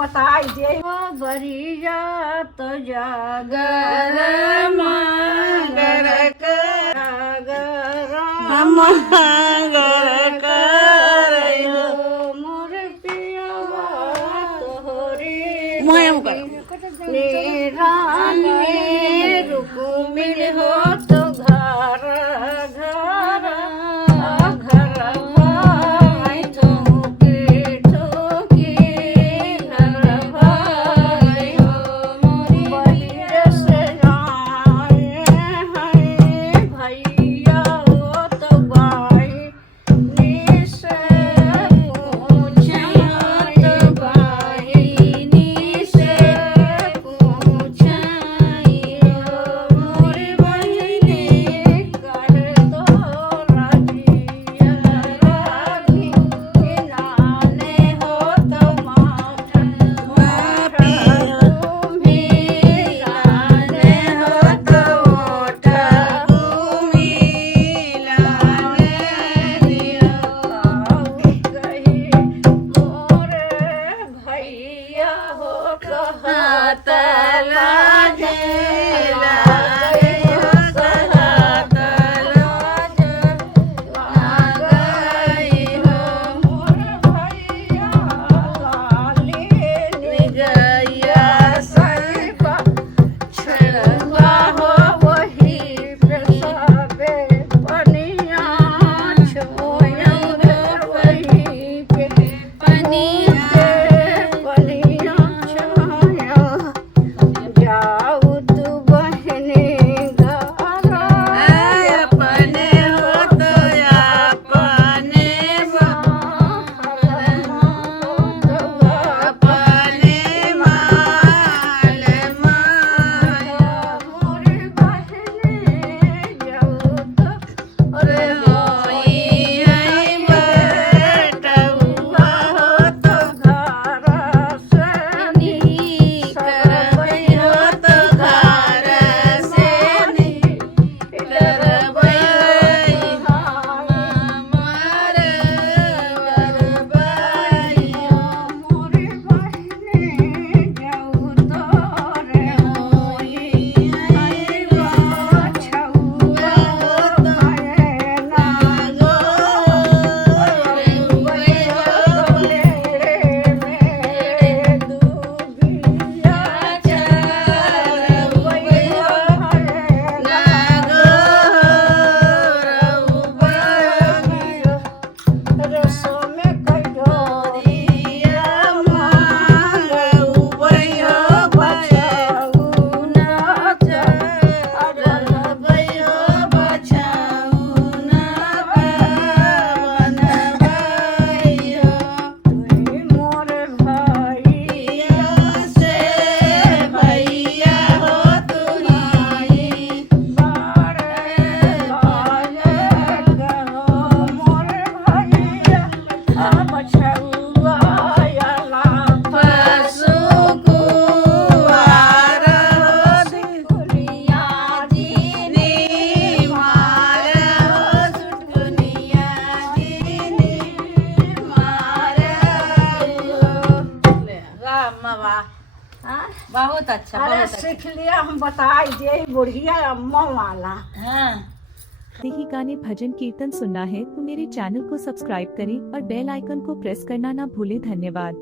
बताई दे बरिया तो जागर मागर करियो मोर पियवा तोहरी निराने रुक मिल हो तो घर घर घर भाई ठोकी ठोकी घर भाई हो मोरी बलिया से आए हैं भैया हो तो भाई निसे पूछे तो भाई निसे पूछे मोरी बहिनी कहे तो राजिया रागी नाने हो तो माथा तुम्ही लाने हो तो ओठा तुम्ही लाने दिया कही मोरे भैया हो कहत लाजे लागे हो कहत लाजे लागे हो मोरे भैया लाली निगैया सैपा छलवा हो वही पे सबे पनिया छोयंगे वही पे पनिया छोया जाऊ तू बहने घर अपने हो तो अपने अपने माल माया मोरे बहने जाऊ तो अरे होई है बेटुआ हो तो घर से निकलबै हो तो घर से निकलबै हमार बरबैया मोरे बहने जाऊ तो रे होई है बछुआ हो तो ना गो रे मेरे दुबिया चरबै ना गो रसो में कटोरिया मांगबै हो बछौ नाच अरबै हो बछौ बनबै तुई मोर भैया से भैया हो तुनाई बारे बाजे कहो मोर भैया बछुआ आला पशु कुवार हो सुटकुनिया जीनी मार हो सुटकुनिया जीनी मार राम वाह बहुत अच्छा अरे बहुत अच्छा। सीख लिया हम बताई दे बुढ़िया अम्मा वाला हाँ ही गाने भजन कीर्तन सुनना है तो मेरे चैनल को सब्सक्राइब करें और बेल आइकन को प्रेस करना ना भूलें। धन्यवाद।